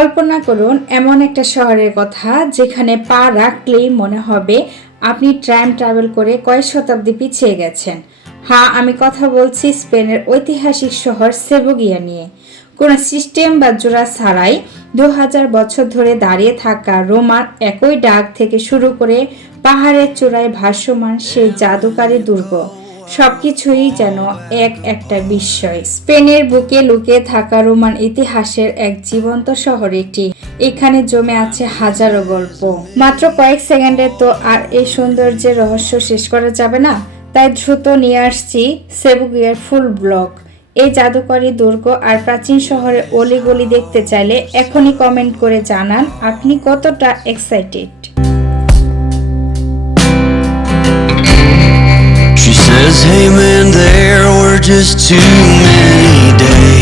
কল্পনা করুন এমন একটা শহরের কথা যেখানে পা রাখলেই মনে হবে আপনি টাইম ট্রাভেল করে কয়েক শতাব্দী পিছিয়ে গেছেন। হ্যাঁ, আমি কথা বলছি স্পেনের ঐতিহাসিক শহর সেভিয়া নিয়ে। কোনো সিস্টেম বা জোড়া ছাড়াই 2000 বছর ধরে দাঁড়িয়ে থাকা রোমার একই ডাক থেকে শুরু করে পাহাড়ের চূড়ায় ভাসমান সেই জাদুকারী দুর্গ, সবকিছুই যেন একটা বিস্ময়। স্পেনের বুকে লুকিয়ে থাকা রোমান ইতিহাসের এক জীবন্ত শহর এটি। এখানে জমে আছে হাজারো গল্প। মাত্র কয়েক সেকেন্ডে তো আর এই সৌন্দর্যের রহস্য শেষ করা যাবে না, তাই দ্রুত নিয়ে আসছি সেভিয়ার ফুল ব্লগ। এই জাদুকরী দুর্গ আর প্রাচীন শহরের অলিগলি দেখতে চাইলে এখনই কমেন্ট করে জানান আপনি কতটা excited. She says, hey man, there were just too many days